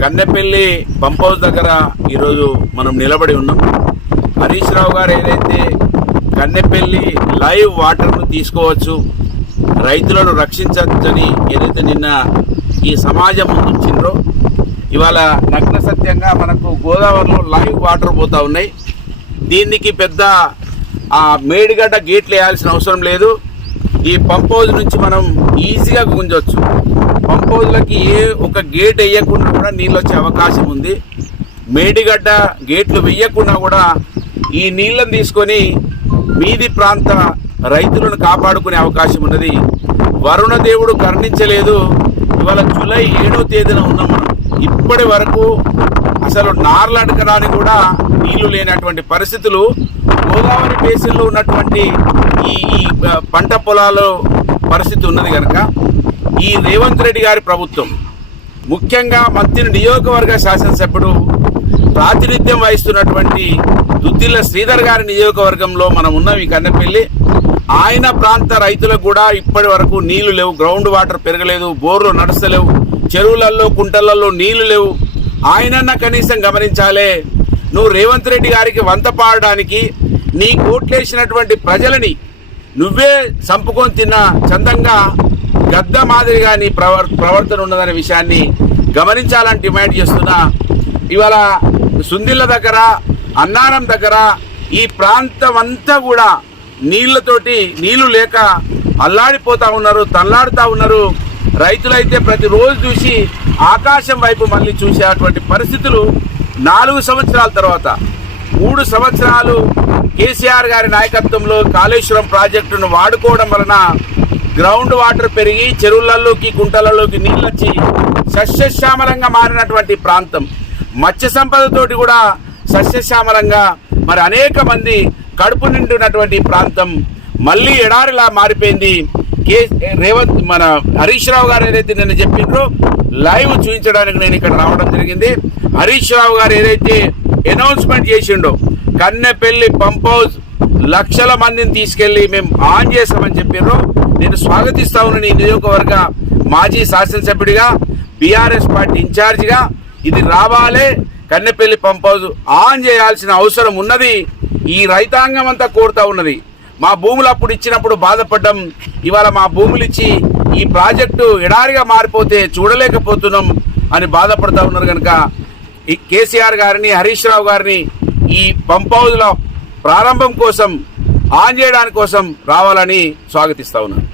Kannepalli pump house దగ్గర ఈరోజు మనం నిలబడి ఉన్నాం. హరీష్ రావు గారు ఏదైతే కన్నెపల్లి లైవ్ వాటర్ను తీసుకోవచ్చు, రైతులను రక్షించవచ్చని ఏదైతే నిన్న ఈ సమాజం ముందుంచిండ్రో, ఇవాళ నగ్న సత్యంగా మనకు గోదావరిలో లైవ్ వాటర్ పోతా ఉన్నాయి. దీనికి పెద్ద మేడిగడ్డ గేట్లు వేయాల్సిన అవసరం లేదు. ఈ పంప్ హౌస్ నుంచి మనం ఈజీగా గుంజవచ్చు. పంప్ హౌస్లకి ఏ ఒక గేట్ వేయకుండా కూడా నీళ్ళు వచ్చే అవకాశం ఉంది. మేడిగడ్డ గేట్లు వేయకుండా కూడా ఈ నీళ్ళని తీసుకొని మీది ప్రాంత రైతులను కాపాడుకునే అవకాశం ఉన్నది. వరుణ దేవుడు కరుణించలేదు. ఇవాళ జూలై 7వ తేదీన ఉన్నాం మనం. ఇప్పటి వరకు అసలు నార్లడకడానికి కూడా నీళ్లు లేనటువంటి పరిస్థితులు గోదావరి బేసిన్లో ఉన్నటువంటి ఈ పంట పొలాల్లో పరిస్థితి ఉన్నది కనుక ఈ రేవంత్ రెడ్డి గారి ప్రభుత్వం, ముఖ్యంగా మంత్రి నియోజకవర్గ శాసనసభ్యుడు ప్రాతినిధ్యం వహిస్తున్నటువంటి దుద్దిల్ల శ్రీధర్ గారి నియోజకవర్గంలో మనం ఉన్నాం. ఈ కన్నెపల్లి ఆయన ప్రాంత రైతులకు కూడా ఇప్పటి వరకు నీళ్లు లేవు, గ్రౌండ్ వాటర్ పెరగలేదు, బోర్లు నడుస్తలేవు, చెరువులలో కుంటలలో నీళ్లు లేవు. ఆయనన్నా కనీసం గమనించాలే. నువ్వు రేవంత్ రెడ్డి గారికి వంత పాడడానికి నీ కోట్లేసినటువంటి ప్రజలని నువ్వే చంపుకొని తిన్న చందంగా గద్ద మాదిరిగా నీ ప్రవర్తన ఉన్నదనే విషయాన్ని గమనించాలని డిమాండ్ చేస్తున్నా. ఇవాళ సుందిళ్ళ దగ్గర, అన్నారం దగ్గర ఈ ప్రాంతం అంతా కూడా నీళ్లు లేక అల్లాడిపోతా ఉన్నారు, తల్లాడుతూ ఉన్నారు. రైతులైతే ప్రతిరోజు చూసి ఆకాశం వైపు మళ్ళీ చూసేటువంటి పరిస్థితులు 4 సంవత్సరాల తర్వాత 3 సంవత్సరాలు కేసీఆర్ గారి నాయకత్వంలో కాళేశ్వరం ప్రాజెక్టును వాడుకోవడం వలన గ్రౌండ్ వాటర్ పెరిగి చెరువులలోకి కుంటలలోకి నీళ్ళు వచ్చి సస్యశ్యామలంగా మారినటువంటి ప్రాంతం, మత్స్య సంపదతోటి కూడా సస్యశ్యామలంగా మరి అనేక మంది కడుపు నిండినటువంటి ప్రాంతం మళ్ళీ ఎడారిలా మారిపోయింది. మన హరీష్ రావు గారు ఏదైతే నిన్న చెప్పిండ్రో లైవ్ చూపించడానికి నేను ఇక్కడ రావడం జరిగింది. హరీష్ రావు గారు ఏదైతే అనౌన్స్మెంట్ చేసిండో కన్నెపల్లి పంప్ హౌస్ లక్షల మందిని తీసుకెళ్లి మేము ఆన్ చేస్తామని చెప్పిర్రో నేను స్వాగతిస్తా ఉన్నాను. ఈ నియోజకవర్గ మాజీ శాసనసభ్యుడిగా, బీఆర్ఎస్ పార్టీ ఇన్ఛార్జిగా ఇది రావాలే, కన్నెపల్లి పంప్ హౌస్ ఆన్ చేయాల్సిన అవసరం ఉన్నది. ఈ రైతాంగం అంతా కోరుతా ఉన్నది. మా భూములు అప్పుడు ఇచ్చినప్పుడు బాధపడ్డం, ఇవాళ మా భూములు ఇచ్చి ఈ ప్రాజెక్టు ఎడారిగా మారిపోతే చూడలేకపోతున్నాం అని బాధపడతా ఉన్నారు. కనుక ఈ కేసీఆర్ గారిని, హరీష్ రావు గారిని ఈ పంప్ హౌస్ల ప్రారంభం కోసం, ఆన్ చేయడానికి కోసం రావాలని స్వాగతిస్తా ఉన్నాను.